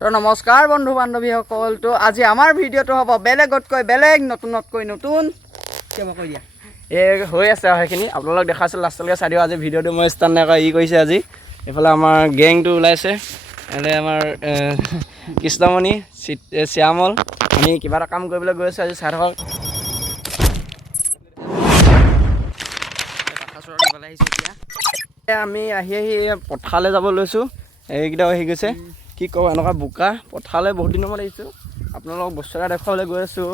তো নমস্কাৰ বন্ধু বান্ধৱীসকল। তো আজি আমাৰ ভিডিঅ'টো হ'ব বেলেগতকৈ বেলেগ, নতুনতকৈ নতুন। কিবা কৈ দিয়া হৈ আছে আৰু সেইখিনি আপোনালোক দেখাইছোঁ লাষ্টলৈকে চাই দিওঁ। আজি ভিডিঅ'টো মই ষ্টাৰ্ট নাই কৰা, কৰিছে আজি। এইফালে আমাৰ গেংটো ওলাইছে, এনে আমাৰ কৃষ্ণমণি, শ্যামল। আমি কিবা এটা কাম কৰিবলৈ গৈ আছোঁ আজি, চাই থাকক। আমি আহি পথাৰলৈ যাব লৈছোঁ। এইকেইটাও আহি গৈছে, কি কওঁ এনেকুৱা বোকা। পথাৰলৈ বহুত দিনৰ মূৰত আহিছোঁ, আপোনালোকক বস্তু এটা দেখুৱাবলৈ গৈ আছোঁ।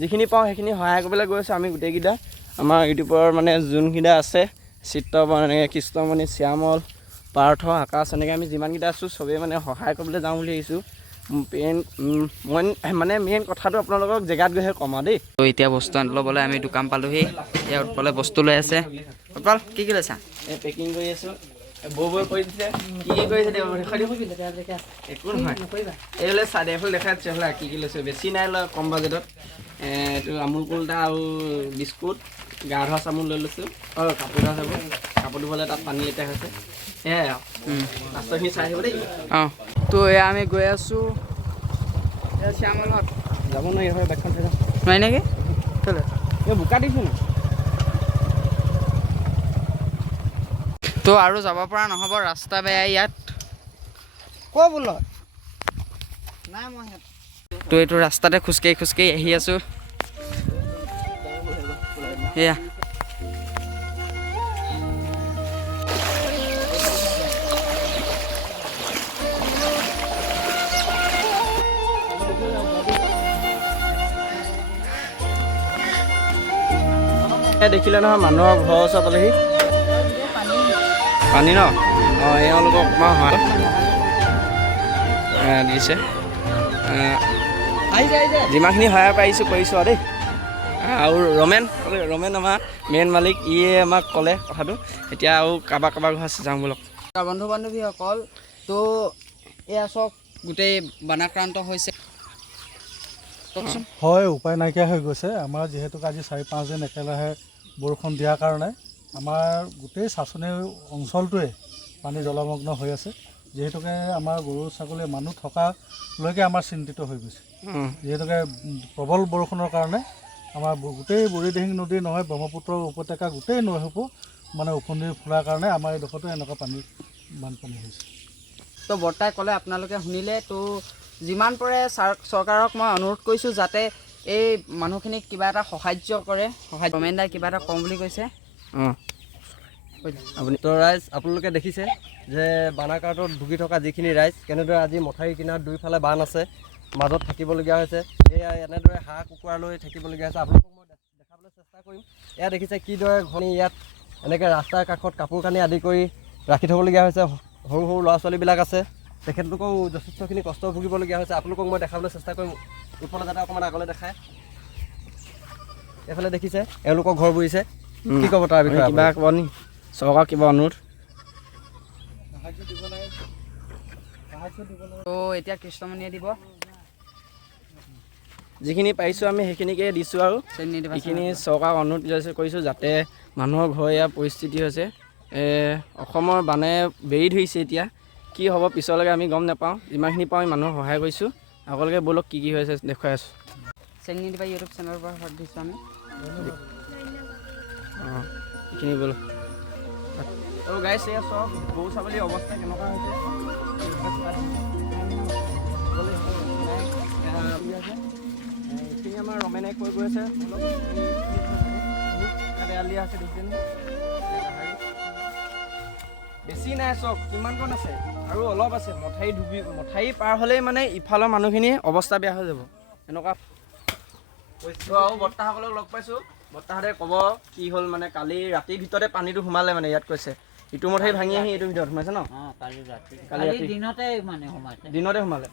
যিখিনি পাওঁ সেইখিনি সহায় কৰিবলৈ গৈ আছোঁ আমি গোটেইকেইটা। আমাৰ ইউটিউবৰ মানে যোনকেইটা আছে, চিত্ৰপন, এনেকৈ কৃষ্ণমণি, শ্যামল, পাৰ্থ, আকাশ, এনেকৈ আমি যিমানকেইটা আছোঁ চবেই মানে সহায় কৰিবলৈ যাওঁ বুলি আহিছোঁ। মেইন কথাটো আপোনালোকক জেগাত গৈহে কম আৰু দেই। তো এতিয়া বস্তু আনি ল'বলৈ আমি দোকান পালোহি। এতিয়া উৎপলে বস্তু লৈ আছে। উৎপল কি লৈছা? এই পেকিং কৰি আছোঁ। বৌ কৰি দিছে, কি কৰিছে একো নহয়। এইফালে চাই এইফালে দেখাই দিছে হ'লে কি লৈছোঁ। বেছি নাই লোৱা, কম বাজেটত। এইটো আমুল কুলটা আৰু বিস্কুট, গা ধোৱা চাবোন লৈ লৈছোঁ। কাপোৰ ধোৱা চাবোন, কাপোৰ ধুবলৈ তাত পানী লেতেৰা হৈছে, সেয়াই আৰু লাষ্টৰখিনি চাই আহিব দেই। তো এয়া আমি গৈ আছোঁ শ্যামলত। যাব নোৱাৰি, হয় বাইকখন থৈ যাম নোৱাৰি নেকি? কেলৈ এই বোকা দিছোঁ ন। তো আৰু যাব পৰা নহ'ব, ৰাস্তা বেয়া ইয়াত। ক' বোল নাই মই তো এইটো ৰাস্তাতে খোজকাঢ়ি আহি আছোঁ। এয়া দেখিলে নহয় মানুহৰ ঘৰৰ ওচৰ পালেহি পানী ন। এওঁলোকক অকণমান সহায় দিছে, যিমানখিনি সহায় পাৰিছোঁ কৰিছোঁ আৰু দেই। আৰু ৰমেন আমাৰ মেইন মালিক, ইয়ে আমাক ক'লে কথাটো। এতিয়া আৰু কাৰোবাৰ ঘৰ আছে, যাওঁ বলক। বন্ধু বান্ধৱীসকল, তো এয়া চব গোটেই বানাক্ৰান্ত হৈছে। হয়, উপায় নাইকিয়া হৈ গৈছে আমাৰ। যিহেতুকে আজি 4-5 দিন একেৰাহে বৰষুণ দিয়াৰ কাৰণে আমাৰ গোটেই চাচনি অঞ্চলটোৱে পানী জলমগ্ন হৈ আছে। যিহেতুকে আমাৰ গৰু ছাগলী মানুহ থকালৈকে আমাৰ চিন্তিত হৈ গৈছে। যিহেতুকে প্ৰবল বৰষুণৰ কাৰণে আমাৰ গোটেই বুঢ়ীদিহিং নদী নহয়, ব্ৰহ্মপুত্ৰৰ উপত্যকা গোটেই নৈসমূহ মানে ওফন্দি ফুৰাৰ কাৰণে আমাৰ এইডোখৰতো এনেকুৱা বানপানী হৈছে। তো বৰ্তাই ক'লে, আপোনালোকে শুনিলে। তো যিমান পাৰে চৰকাৰক মই অনুৰোধ কৰিছোঁ যাতে এই মানুহখিনিক কিবা এটা সাহাৰ্য কৰে। ৰমেন দাই কিবা এটা কওঁ বুলি কৈছে। আপুনি তো ৰাইজ আপোনালোকে দেখিছে যে বানাক্ৰান্তত ভুগি থকা যিখিনি ৰাইজ কেনেদৰে আজি মথাউৰি কিনাৰত দুইফালে বান আছে, মাজত থাকিবলগীয়া হৈছে। এয়া এনেদৰে হাঁহ কুকুৰা লৈ থাকিবলগীয়া হৈছে। আপোনালোকক মই দেখাবলৈ চেষ্টা কৰিম। এয়া দেখিছে কিদৰে ঘনী ইয়াত এনেকৈ ৰাস্তাৰ কাষত কাপোৰ কানি আদি কৰি ৰাখি থ'বলগীয়া হৈছে। সৰু সৰু ল'ৰা ছোৱালীবিলাক আছে, তেখেতলোকেও যথেষ্টখিনি কষ্ট ভুগিবলগীয়া হৈছে। আপোনালোকক মই দেখাবলৈ চেষ্টা কৰিম। উৎপলে যাতে অকণমান আগলৈ দেখায়। এইফালে দেখিছে এওঁলোকৰ ঘৰ বুৰিছে। কি ক'ব তাৰ বিষয়ে? কিবা ক'ব নি? চৰকাৰক কিবা অনুৰোধ। তো এতিয়া কৃষ্ণমণিয়ে দিব। যিখিনি পাৰিছোঁ আমি সেইখিনিকে দিছোঁ, আৰু সেইখিনি চৰকাৰক অনুৰোধ কৰিছোঁ যাতে মানুহৰ ঘৰ এয়া পৰিস্থিতি হৈছে। অসমৰ বানে বেৰি ধৰিছে। এতিয়া কি হ'ব পিছলৈকে আমি গম নাপাওঁ। যিমানখিনি পাওঁ আমি মানুহক সহায় কৰিছোঁ। আপোনালোকে ব'লক কি হৈছে দেখুৱাই আছোঁ। চেনী দিবা ইউটিউব চেনেলৰ পৰা দিছোঁ আমি। এইখিনি ব'লক। গাইছ এয়া চব গৰু ছাগলীৰ অৱস্থা কেনেকুৱা হৈছে। এইখিনি আমাৰ ৰমেনে কৈ গৈ আছে। আছে বেছি নাই, চব কিমানকণ আছে আৰু অলপ আছে। মথাউৰি পাৰ হ'লেই মানে ইফালৰ মানুহখিনি অৱস্থা বেয়া হৈ যাব। এনেকুৱা আৰু বৰ্তাসকলক লগ পাইছোঁ। বৰ্তাহঁতে ক'ব কি হ'ল, মানে কালি ৰাতিৰ ভিতৰতে পানীটো সোমালে মানে ইয়াত কৈছে। ইটো মথাউৰি ভাঙি আহি এইটো ভিতৰত সোমাইছে ন। কালি ৰাতি দিনতে সোমালে।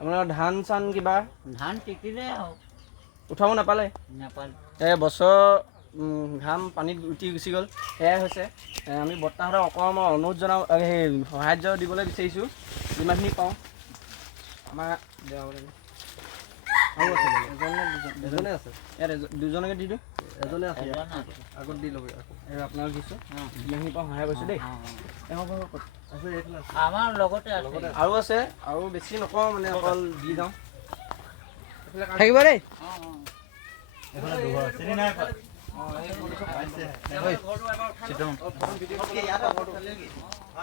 আপোনাৰ ধান চান কিবা ধান টিকিলে উঠাব নাপালে। বছৰ ঘাম পানীত উঠি গুচি গ'ল। সেয়াই হৈছে। আমি বৰ্তাহঁতক অকণমান অনুৰোধ জনাওঁ, সেই সাহাৰ্য দিবলৈ বিচাৰিছোঁ যিমানখিনি পাওঁ। আমাৰ আৰু আছে এজনে আছে, ইয়াত দুজনকে দি দিওঁ। এজনে আছে আগত দি ল'ব। আপোনাক দিছোঁ যিমানখিনি পাওঁ সহায় কৰিছোঁ দেই। আমাৰ লগতে আছে আৰু আছে আৰু বেছি নকওঁ মানে অকল দি যাওঁ থাকিব দেই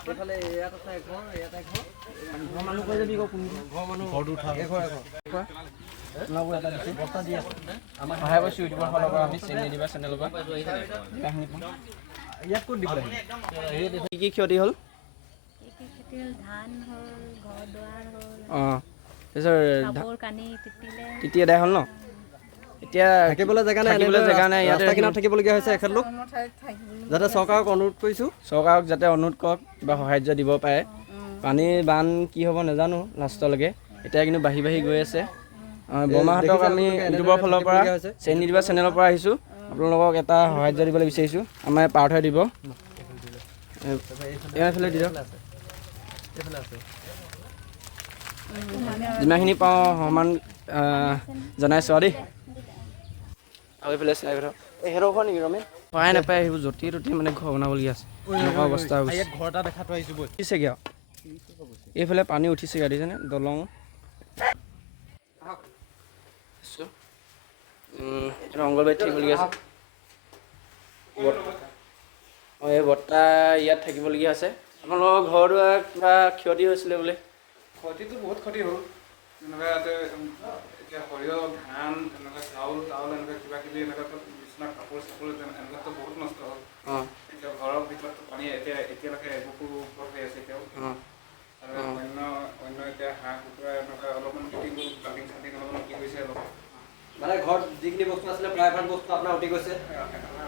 এইফালে ইয়াত আছে এঘৰ ইয়াত এঘৰ ঘৰ মানুহ কৈ যাবি ঘৰ মানুহ ঘৰটো উঠা এঘৰ বস্তা দি আছে আমাৰ সহায় কৰিছোঁ ইউটিউবৰ ফালৰ পৰা আমি চেনেল দিবা চেনেলৰ পৰা ইয়াত ক'ত দিব কি কি ক্ষতি হ'ল ধান হ'ল ঘৰ দুৱাৰ হ'ল অঁ তাৰপিছত কাপোৰ কানি তিতিলে তিতি এদাই হ'ল ন এতিয়া থাকিবলৈ জেগা নাই থাকিবলৈ জেগা নাই ইয়াতে ৰাস্তা কিনাৰত থাকিবলগীয়া হৈছে এখেত লোক যাতে চৰকাৰক অনুৰোধ কৰিছোঁ চৰকাৰক যাতে অনুৰোধ কৰক কিবা সাহাৰ্য দিব পাৰে পানীৰ বান কি হ'ব নাজানো লাষ্টলৈকে এতিয়া কিন্তু বাঢ়ি বাঢ়ি গৈ আছে বৰমাহঁতক আমি ইউটিউবৰ ফালৰ পৰা চেনী দিবা চেনেলৰ পৰা আহিছোঁ আপোনালোকক এটা সাহাৰ্য দিবলৈ বিচাৰিছোঁ আমাৰ পাৰ্থই দিব এইফালে দি দিয়ক যিমানখিনি পাওঁ সমান জনাইছোঁ আৰু দেই আৰু এইফালে চাই এই হেৰ ঘৰ নেকি ৰমে পাই নাপায় সেইবোৰ য'তে ত'তে মানে ঘৰ বনাবলগীয়া আছে এনেকুৱা অৱস্থা হৈছে ঘৰ এটা দেখাটো আহিছোঁ বৈ উঠিছেগৈ আৰু এইফালে পানী উঠিছেগৈ দেখিছেনে দলং অংগনবাড়ীত থাকিবলগীয়া আছে অঁ এই বৰ্তা ইয়াত থাকিবলগীয়া আছে আপোনালোকৰ ঘৰ দুৱাৰ কিবা ক্ষতি হৈছিলে বোলে ক্ষতিটো বহুত ক্ষতি হ'ল এনেকুৱা এতিয়া সৰিয়হ ধান এনেকুৱা চাউল এনেকুৱা কিবা কিবি এনেকুৱা বিচনা কাপোৰ চাপোৰ এনেকুৱাতো বহুত নষ্ট হ'ল অঁ এতিয়া ঘৰৰ ভিতৰতো পানী এতিয়ালৈকে এবুকু ওপৰত হৈ আছে এতিয়াও অঁ আৰু অন্য এতিয়া হাঁহ কুকুৰা এনেকুৱা অলপমান খেতি গ'ল বাল্টিং চাল্টিং অলপমান কি গৈছে অলপ মানে ঘৰত যিখিনি বস্তু আছিলে প্ৰায়ভাগ বস্তু আপোনাৰ উঠি গৈছে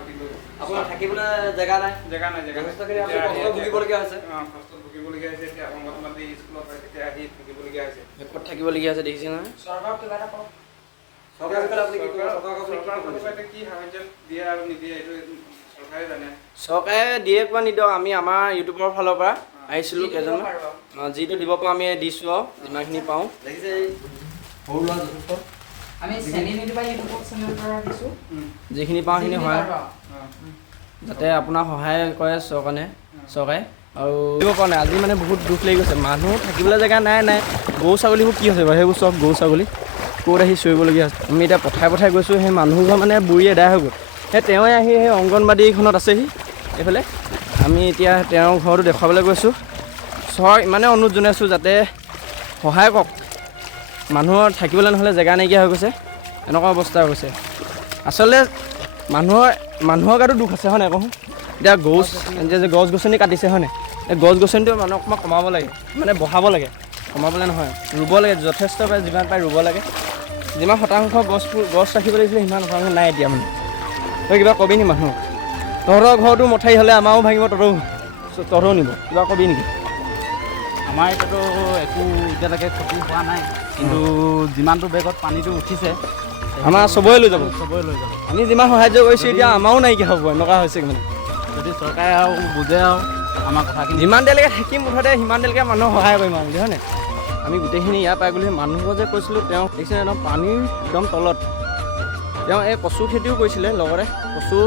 উঠি গ'ল আপোনাৰ থাকিবলৈ জেগা নাই জেগা নাই যথেষ্টখিনি আপুনি কষ্ট ভুগিবলগীয়া হৈছে কষ্টত ভুগিবলগীয়া হৈছে এতিয়া অংগনবাদী স্কুলত এতিয়া আহি থাকিবলগীয়া হৈছে ক'ত থাকিবলগীয়া আছে দেখিছে নহয় চৰকাৰক কিবা এটা পাওক চৰকাৰৰ বিষয়ে আপুনি কি ক'ব চৰকাৰক আপুনি কি ক'ব চৰকাৰে কি সাহাৰ্য দিয়ে আৰু নিদিয়ে এইটো চৰকাৰে জানে চৰকাৰে দিয়ে কোৱা নিদিয়ক আমি আমাৰ ইউটিউবৰ ফালৰ পৰা আহিছিলোঁ কেইজনমান যিটো দিব পাৰোঁ আমি দিছোঁ আৰু যিমানখিনি পাওঁ দেখিছে এই সৰু ল'ৰা যথেষ্ট আমি চেনেল নিদিবা ইউটিউবৰ চেনেল পৰা দিছোঁ যিখিনি পাওঁ সেইখিনি হয় যাতে আপোনাৰ সহায় কৰে চৰকাৰে আৰু দিব পৰা নাই আজি মানে বহুত দুখ লাগি গৈছে মানুহ থাকিবলৈ জেগা নাই গৰু ছাগলীবোৰ কি হৈছে বাৰু সেইবোৰ চব গৰু ছাগলী ক'ত আহি চৰিবলগীয়া হৈছে আমি এতিয়া পঠাই গৈছোঁ সেই মানুহঘৰ মানে বুঢ়ী এদাই হৈ গ'ল সেই তেওঁৱে আহি সেই অংগনবাদীখনত আছেহি এইফালে আমি এতিয়া তেওঁৰ ঘৰটো দেখুৱাবলৈ গৈছোঁ চৰকাৰক ইমানে অনুৰোধ জনাইছোঁ যাতে সহায় কৰক মানুহৰ থাকিবলৈ নহ'লে জেগা নাইকিয়া হৈ গৈছে এনেকুৱা অৱস্থা হৈ গৈছে আচলতে মানুহৰ গাতো দুখ আছে হয় নাই কওঁ এতিয়া যে গছ গছনি কাটিছে হয় নাই এই গছ গছনিটো মানুহক অকণমান কমাব লাগে মানে বঢ়াব লাগে কমাবলৈ নহয় ৰুব লাগে যথেষ্ট পায় যিমান পায় ৰুব লাগে যিমান শতাংশ গছ ৰাখিব লাগিছিলে সিমান শতাংশ নাই এতিয়া মানে তই কিবা কবি নি মানুহক তহঁতৰ ঘৰটো মঠাৰি হ'লে আমাৰো ভাঙিব তহঁতেও নিব কিবা কবি নেকি আমাৰ এতিয়াতো একো এতিয়ালৈকে ক্ষতি হোৱা নাই কিন্তু যিমানটো বেগত পানীটো উঠিছে আমাৰ চবৰে লৈ যাব চবৰে লৈ যাব আমি যিমান সাহাৰ্য কৰিছোঁ এতিয়া আমাৰো নাইকিয়া হ'ব এনেকুৱা হৈছে মানে যদি চৰকাৰে আৰু বুজে আৰু আমাৰ কথাখিনি যিমান দেৰিলৈকে থাকিম মুঠতে সিমান দেৰিলৈকে মানুহক সহায় কৰিম আৰু হয় নাই আমি গোটেইখিনি ইয়াৰ পাই গ'লো মানুহবোৰ যে কৈছিলোঁ তেওঁ দেখিছে একদম পানীৰ একদম তলত তেওঁ এই কচু খেতিও কৰিছিলে লগতে কচু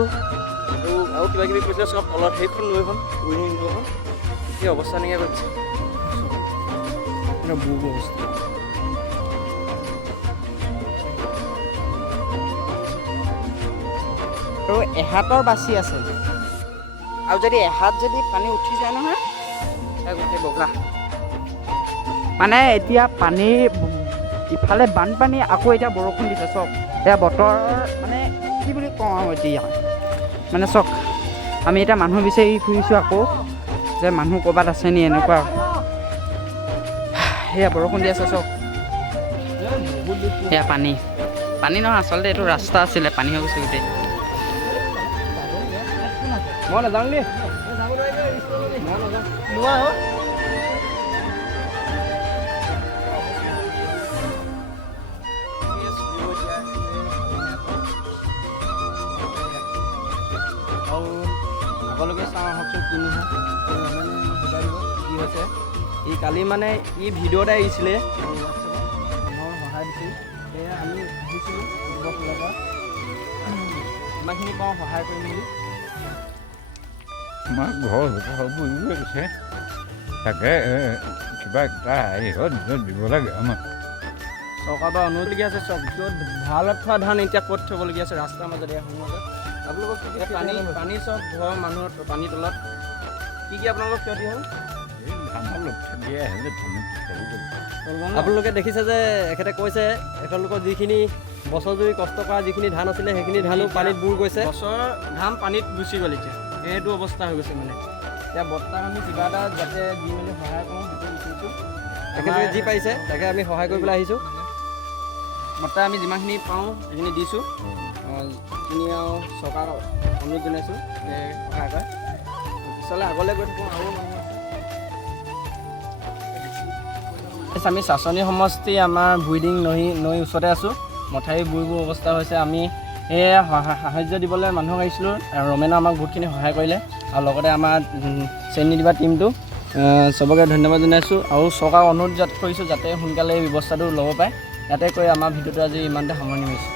আৰু কিবা কিবি কৰিছিলে চব তলত সেইখন নৈখন নৈখন সেই অৱস্থা নাইকিয়া কৰিছে বুব অৱস্থা আৰু এহাতৰ বাচি আছে আৰু যদি এহাত যদি পানী উঠি যায় নহয় গোটেই বগা মানে এতিয়া পানী ইফালে বানপানী আকৌ এতিয়া বৰষুণ দিছে চব এয়া বতৰ মানে কি বুলি কওঁ আৰু এতিয়া মানে চক আমি এতিয়া মানুহ বিচাৰি ফুৰিছোঁ আকৌ যে মানুহ ক'ৰবাত আছে নি এনেকুৱা সেয়া বৰষুণ দি আছে চব সেয়া পানী নহয় আচলতে এইটো ৰাস্তা আছিলে পানী হৈ গৈছে গোটেই মই নাযাওঁ দেই আৰু আগলৈকে চাওঁ আহকচোন কিনো হয় বুজাই দিব কি হৈছে ই কালি মানে ই ভিডিঅ' এটা আহিছিলে মানুহৰ সহায় দিছিল সেয়ে আমি আহিছিলোঁ ইমানখিনি পাওঁ সহায় কৰিম বুলি আমাৰ ঘৰ বুঢ়ী হৈ গৈছে তাকে কিবা এটা হেৰিত দিব লাগে আমাৰ চৰকাৰৰ পৰা অনুমতিলগীয়া আছে য'ত ভঁৰালত থোৱা ধান এতিয়া ক'ত থ'বলগীয়া আছে ৰাস্তাৰ মাজত এয়া মাজত আপোনালোকক কি পানী চব ঘৰৰ মানুহৰ পানীৰ তলত কি আপোনালোকৰ ক্ষতি হ'ল এই ধানৰ লোক দিয়ে আহিলে পানীত থ'ব গ'ল। আপোনালোকে দেখিছে যে এখেতে কৈছে এখেতলোকৰ যিখিনি বছৰজুৰি কষ্ট কৰা যিখিনি ধান আছিলে সেইখিনি ধানো পানীত বুৰ গৈছে বছৰৰ ধান পানীত গুচি গ'ল এতিয়া সেইটো অৱস্থা হৈ গৈছে মানে এতিয়া বৰ্তাক আমি কিবা এটা যাতে দি মেলি সহায় কৰোঁ সেইটো বিচাৰিছোঁ তেখেতে যি পাৰিছে তাকে আমি সহায় কৰিবলৈ আহিছোঁ বৰ্তা আমি যিমানখিনি পাওঁ সেইখিনি দিছোঁ সেইখিনি আৰু চৰকাৰক অনুৰোধ জনাইছোঁ যে সহায় কৰে পিছলৈ আগলৈ গৈ থাকোঁ আৰু মানুহ আছে আমি চাচনি সমষ্টি আমাৰ বুইডিং নৈ ওচৰতে আছোঁ মথাউৰি বুৰবোৰ অৱস্থা হৈছে আমি সেয়ে সাহাৰ্য দিবলৈ মানুহক আহিছিলোঁ আৰু ৰমেনে আমাক বহুতখিনি সহায় কৰিলে আৰু লগতে আমাৰ চেনী দিবা টীমটো চবকে ধন্যবাদ জনাইছোঁ আৰু চৰকাৰক অনুৰোধ কৰিছোঁ যাতে সোনকালে এই ব্যৱস্থাটো ল'ব পাৰে ইয়াতে কৈ আমাৰ ভিডিঅ'টো আজি ইমানতে সামৰণি মাৰিছোঁ।